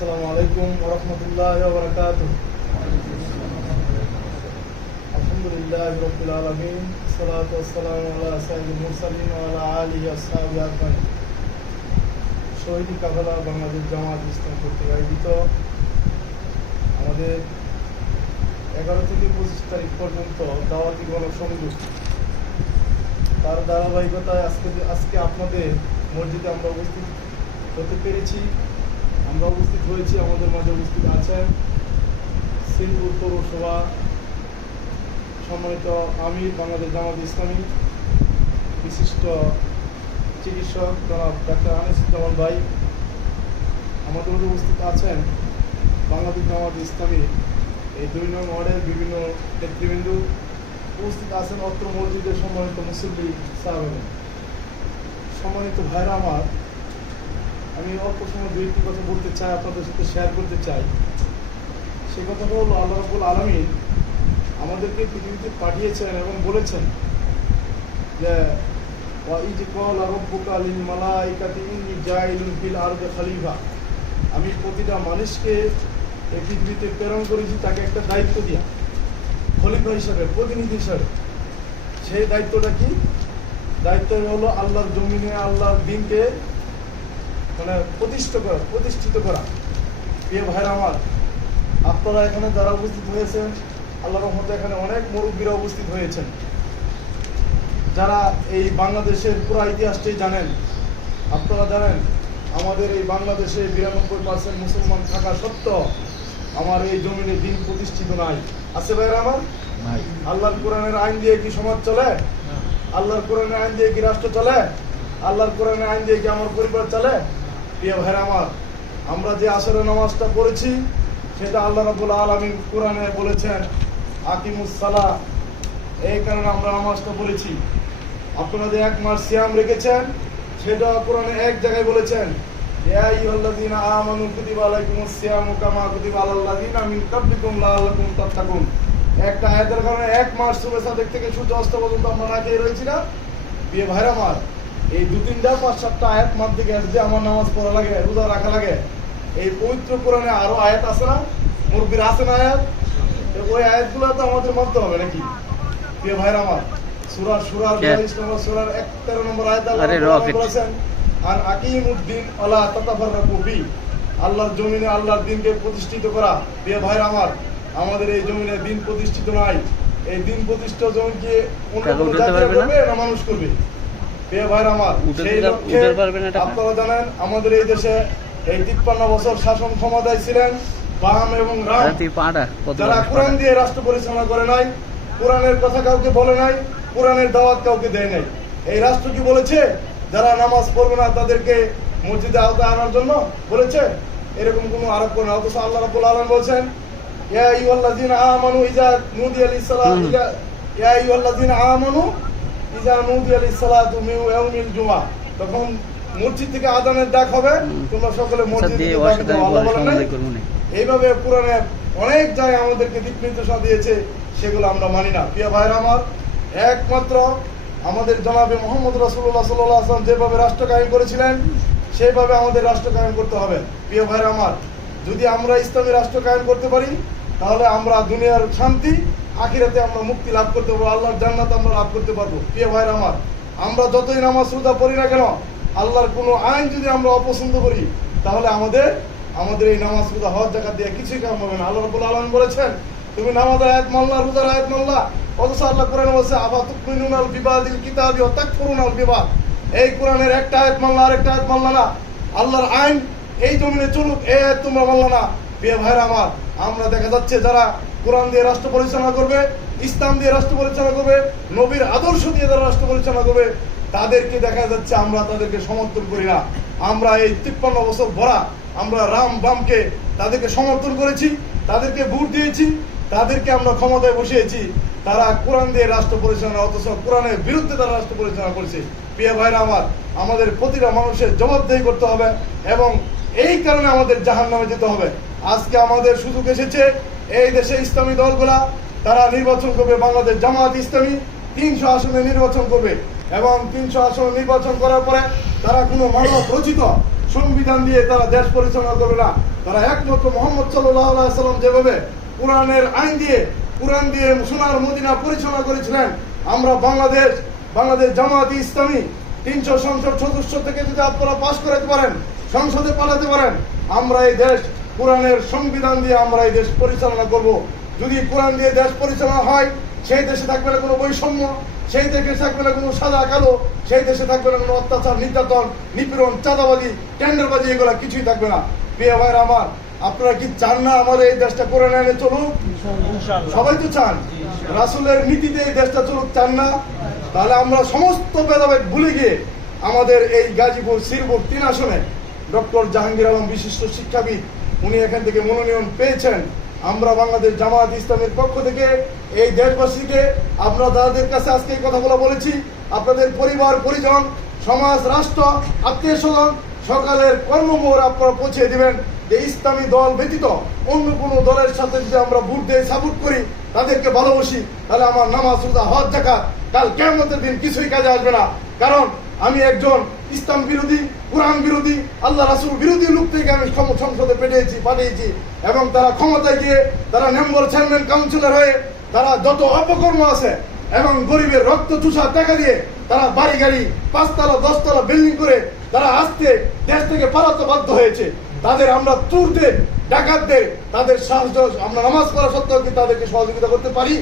আসসালামু আলাইকুম ওয়া রাহমাতুল্লাহি ওয়া বারাকাতুহু। আলহামদুলিল্লাহি রাব্বিল আলামিন, সালাতু ওয়াসসালামু আলা সাইয়্যিদিল মুরসালিন ওয়া আলা আলিহি ওয়া সাহবিহি আজমাইন। শহীদ কাফেলা বাংলাদেশ জামাত ইসলামী কর্তৃক আয়োজিত আমাদের 11 থেকে 25 তারিখ পর্যন্ত দাওয়াতি গণসংযোগ, তার ধারাবাহিকতায় আজকে আপনাদের মসজিদে আমরা উপস্থিত হতে পেরেছি। আমরা উপস্থিত হয়েছি, আমাদের মাঝে উপস্থিত আছেন সিঙ্গুর পৌরসভা সম্মানিত আমির বাংলাদেশ জামাত ইসলামী, বিশিষ্ট চিকিৎসক জনাব ডাক্তার আনিসুজ্জামান ভাই। আমাদের মধ্যে উপস্থিত আছেন বাংলাদেশ জামাত ইসলামী এই 2 নং ওয়ার্ডের বিভিন্ন নেতৃবৃন্দ। উপস্থিত আছেন অত্র মসজিদের সম্মানিত মুসল্লি সাহাবেরা। সম্মানিত ভাইরা আমার, আমি অল্প সময় 2-1টি কথা বলতে চাই, আপনাদের সাথে শেয়ার করতে চাই। সে কথাটা হলো, আল্লাহ রাব্বুল আলামিন আমাদেরকে পৃথিবীতে পাঠিয়েছেন এবং বলেছেন যে ওয়াইজ ক্বালা রাব্বুকা লিল মালাইকাতি ইন্নী জাইলুন ফিল আরদি খলিফা। আমি প্রতিটা মানুষকে এই পৃথিবীতে প্রেরণ করেছি তাকে একটা দায়িত্ব দিয়া, খলিফা হিসাবে, প্রতিনিধি হিসাবে। সেই দায়িত্বটা কি? দায়িত্ব হলো আল্লাহর জমিনে আল্লাহর দ্বীনকে প্রতিষ্ঠিত করা। প্রিয় ভাইরা আমার, আপনারা এখানে যারা উপস্থিত হয়েছেন, আল্লাহর রহমতে এখানে অনেক মুরব্বীরা উপস্থিত হয়েছেন যারা এই বাংলাদেশের পুরো ইতিহাসটাই জানেন। আপনারা জানেন আমাদের এই বাংলাদেশে 92% মুসলমান থাকা সত্ত্বেও আমার এই জমিনে দ্বীন প্রতিষ্ঠিত নাই। আছে ভাইরা আমার? আল্লাহর কোরআনের আইন দিয়ে কি সমাজ চলে? আল্লাহর কোরআনের আইন দিয়ে কি রাষ্ট্র চলে? আল্লাহর কোরআনের আইন দিয়ে কি আমার পরিবার চলে? প্রিয় ভাইরা আমার, আমরা যে আসরের নামাজটা পড়েছি সেটা আল্লাহ রাব্বুল আলামিন কোরআনে বলেছেন আকিমুস সালাহ। এই কারণে আমরা নামাজটা পড়েছি। আপনারা যে 1 মাস সিয়াম রেখেছেন সেটা কোরআনে এক জায়গায় বলেছেন ইয়া আইয়ুহাল্লাযীনা আমানু কুতিবা আলাইকুমুস সিয়ামু কামা কুতিবা আলাল লাযীনা মিন ক্বাবলিকুম লাআল্লাকুম তাত্তাকুন। একটা আয়াতের কারণে 1 মাস সূরা সাদেক থেকে সূর্য অস্ত পর্যন্ত আমরা না খেয়ে রয়েছি না? প্রিয় ভাইরা আমার, এই 2-3টা 5-7টা আয়াত মানতে গেলে যে আমার নামাজ পড়া লাগে, রোজা রাখা লাগে, এই পবিত্র কোরআনে আরো আয়াত আছে না? মুরব্বির আছে না আয়াত? ওই আয়াতগুলো তো আমাদের মানতে হবে নাকি? প্রিয় ভাইরা আমার, সূরার 42 নম্বর সূরার 13 নম্বর আয়াত আল্লাহ বলেছেন আন আকিমুদ্দিন ওয়ালা তাতাফাররাকু ফি। আল্লাহর জমিনে আল্লাহর দ্বীনকে প্রতিষ্ঠিত করা। প্রিয় ভাইরা আমার, আমাদের এই জমিনে দ্বীন প্রতিষ্ঠিত নাই। এই দ্বীন প্রতিষ্ঠিত জমিকে অন্য কোনো জাতি করবে না মানুষ করবে? প্রিয় ভাইরা আমার, সেই লক্ষ্যে আপনারা জানেন আমাদের এই দেশে এই 53 বছর শাসন ক্ষমতায় ছিলেন বাম এবং রাম, যারা কোরআন দিয়ে রাষ্ট্র পরিচালনা করে নাই, কোরআনের কথা কাউকে বলে নাই, কোরআনের দাওয়াত কাউকে দেয় নাই। এই রাষ্ট্র কি বলেছে যারা নামাজ পড়বে না তাদেরকে মসজিদে আওতায় আনার জন্য বলেছে? এরকম কোনো আরোপ করে না। অথচ আল্লাহ রাব্বুল আলামিন বলছেন ইয়া আইয়ুহাল্লাযীনা আমানু ইযা নুদিয়া লিস-সালাতি ইয়া আইয়ুহাল্লাযীনা আমানু ইযা নুদিয়া লিস-সালাতি মিন ইয়াউমিল জুমআহ। তখন মসজিদ থেকে আযানের ডাক হবে, তোমরা সকলে মসজিদে যাও। আল্লাহ বলেন না? এইভাবে কোরআনে অনেক জায়গায় আমাদেরকে দিক নির্দেশনা দিয়েছে, সেগুলো আমরা মানি না। প্রিয় ভাইরা আমার, একমাত্র আমাদের জনাবে মুহাম্মদ রাসূলুল্লাহ সাল্লাল্লাহু আলাইহি ওয়াসাল্লাম যেভাবে রাষ্ট্র কায়েম করেছিলেন সেইভাবে আমাদের রাষ্ট্র কায়েম করতে হবে। প্রিয় ভাইরা আমার, যদি আমরা ইসলামী রাষ্ট্র কায়েম করতে পারি তাহলে আমরা দুনিয়ার শান্তি, আখিরাতে আমরা মুক্তি লাভ করতে পারবো, আল্লাহর জান্নাত আমরা লাভ করতে পারবো। প্রিয় ভাইরা আমার, আমরা যতই নামাজ রোজা পড়ি না কেন, আল্লাহর কোনো আইন যদি আমরা অপছন্দ করি তাহলে আমাদের এই নামাজ রোজা হজ যাকাত দিয়ে কিছুই কাম হবে না। আল্লাহ রাব্বুল আলামিন বলেছেন তুমি নামাজ আয়াত মানলা, রোজার আয়াত মানলা, অথচ আল্লাহ কোরআনে বলছে আফাতুমিনুনাল বিবাদিল কিতাবি ওয়া তাকফুরুনাল বিবাদ। এই কোরআনের একটা আয়াত মানলা, আরেকটা আয়াত মানলা না। আল্লাহর আইন এই জমিনে চলুক, এই আয়াত তোমরা মানলা না। প্রিয় ভাইরা আমার, আমরা দেখা যাচ্ছে যারা কোরআন দিয়ে রাষ্ট্র পরিচালনা করবে, ইসলাম দিয়ে রাষ্ট্র পরিচালনা করবে, নবীর আদর্শ দিয়ে যারা রাষ্ট্র পরিচালনা করবে, তাদেরকে দেখা যাচ্ছে আমরা তাদেরকে সমর্থন করি না। আমরা এই 53 বছর ভরা আমরা রাম বামকে তাদেরকে সমর্থন করেছি, তাদেরকে ভোট দিয়েছি, তাদেরকে আমরা ক্ষমতায় বসিয়েছি। তারা কোরআন দিয়ে রাষ্ট্র পরিচালনা, অথচ কোরআনের বিরুদ্ধে তারা রাষ্ট্র পরিচালনা করছে। প্রিয় ভাইরা আমার, আমাদের প্রতিটা মানুষের জবাবদেহি করতে হবে এবং এই কারণে আমাদের জাহান্নামে যেতে হবে। আজকে আমাদের সুযোগ এসেছে, এই দেশে ইসলামী দলগুলা তারা নির্বাচন করবে। বাংলাদেশ জামাত ইসলামী 300 আসনে নির্বাচন করবে এবং 300 আসনে নির্বাচন করার পরে তারা কোনো মানব রচিত সংবিধান দিয়ে তারা দেশ পরিচালনা করবে না। তারা একমাত্র মুহাম্মদ সাল্লাল্লাহু আলাইহি সাল্লাম যেভাবে কোরআনের আইন দিয়ে, কোরআন দিয়ে সোনার মদিনা পরিচালনা করেছিলেন, আমরা বাংলাদেশ জামায়াতে ইসলামী 300 সংসদ সদস্য থেকে যদি আপনারা পাশ করাতে পারেন, সংসদে পাঠাতে পারেন, আমরা এই দেশ কোরআনের সংবিধান দিয়ে আমরা এই দেশ পরিচালনা করব। যদি কোরআন দিয়ে দেশ পরিচালনা হয়, সেই দেশে থাকবে না কোনো বৈষম্য, সেই দেশে থাকবে না কোনো সাদা কালো, সেই দেশে থাকবে না কোনো অত্যাচার, নির্যাতন, নিপীড়ন, চাঁদাবাজি, টেন্ডারবাজি, এগুলা কিছুই থাকবে না। প্রিয় ভাইরা আমার, আপনারা কি চান না আমাদের এই দেশটা কোরআন আইনে চলুক? সবাই তো চান। রাসূলের নীতিতে এই দেশটা চলুক, চান না? তাহলে আমরা সমস্ত ভেদাভেদ ভুলে গিয়ে আমাদের এই গাজীপুর শ্রীপুর 3 আসনে ডক্টর জাহাঙ্গীর আলম বিশিষ্ট শিক্ষাবিদ, উনি এখান থেকে মনোনয়ন পেয়েছেন। আমরা বাংলাদেশ জামায়াত ইসলামের পক্ষ থেকে এই দেশবাসীকে, আমরা তাদের কাছে আজকে এই কথাগুলো বলেছি, আপনাদের পরিবার পরিজন, সমাজ, রাষ্ট্র, আত্মীয় স্বজন সকালের কর্মমোহর আপনারা পৌঁছে দিবেন যে ইসলামী দল ব্যতীত অন্য কোনো দলের সাথে যদি আমরা ভোট দিয়ে সাপোর্ট করি, তাদেরকে ভালোবাসি, তাহলে আমার নামাজ, রোজা, হজ, যাকাত কাল কিয়ামতের দিন কিছুই কাজে আসবে না। কারণ আমি একজন ইসলাম বিরোধী, কোরআন বিরোধী, আল্লাহ রাসূল বিরোধী লোক থেকে আমি সংসদে পাঠিয়েছি এবং তারা ক্ষমতায় গিয়ে তারা মেম্বার, চেয়ারম্যান, কাউন্সিলর হয়ে তারা যত অপকর্ম আছে এবং গরিবের রক্ত চুষা টাকা দিয়ে তারা বাড়ি গাড়ি 5 তলা 10 তলা বিল্ডিং করে তারা আসতে দেশ থেকে পালাতে বাধ্য হয়েছে। তাদের আমরা চোরদের, ডাকাতদের তাদের সাহায্য, আমরা নামাজ পড়া সত্ত্বেও কি তাদেরকে সহযোগিতা করতে পারি?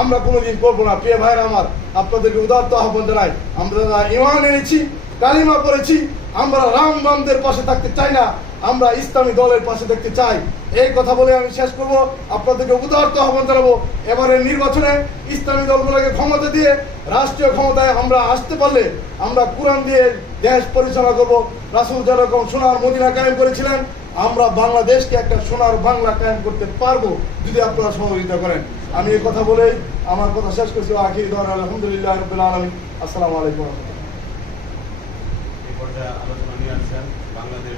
আমরা কোনোদিন করবো না। প্রিয় ভাইরা আমার, আপনাদেরকে উদারত আহ্বান জানাই, আমরা ঈমান এনেছি, কালিমা পড়েছি, আমরা রামদের পাশে থাকতে চাই না, আমরা ইসলামী দলের পাশে দেখতে চাই। এই কথা বলে আমি শেষ করব। আপনাদেরকে উদারত আহ্বান জানাবো, এবারের নির্বাচনে ইসলামী দলগুলোকে ক্ষমতা দিয়ে রাষ্ট্রীয় ক্ষমতায় আমরা আসতে পারলে আমরা কোরআন দিয়ে দেশ পরিচালনা করব। রাসূল যেরকম সোনার মদিনা কায়েম করেছিলেন, আমরা বাংলাদেশকে একটা সোনার বাংলা কায়েম করতে পারবো যদি আপনারা সহযোগিতা করেন। আমি এই কথা বলে আমার কথা শেষ করছি। আখির দাওয়ানা আলহামদুলিল্লাহ রাব্বিল আলামিন। আসসালামু আলাইকুম। এই পর্যায়ে আলোচনা নিয়ে আসছেন বাংলাদেশ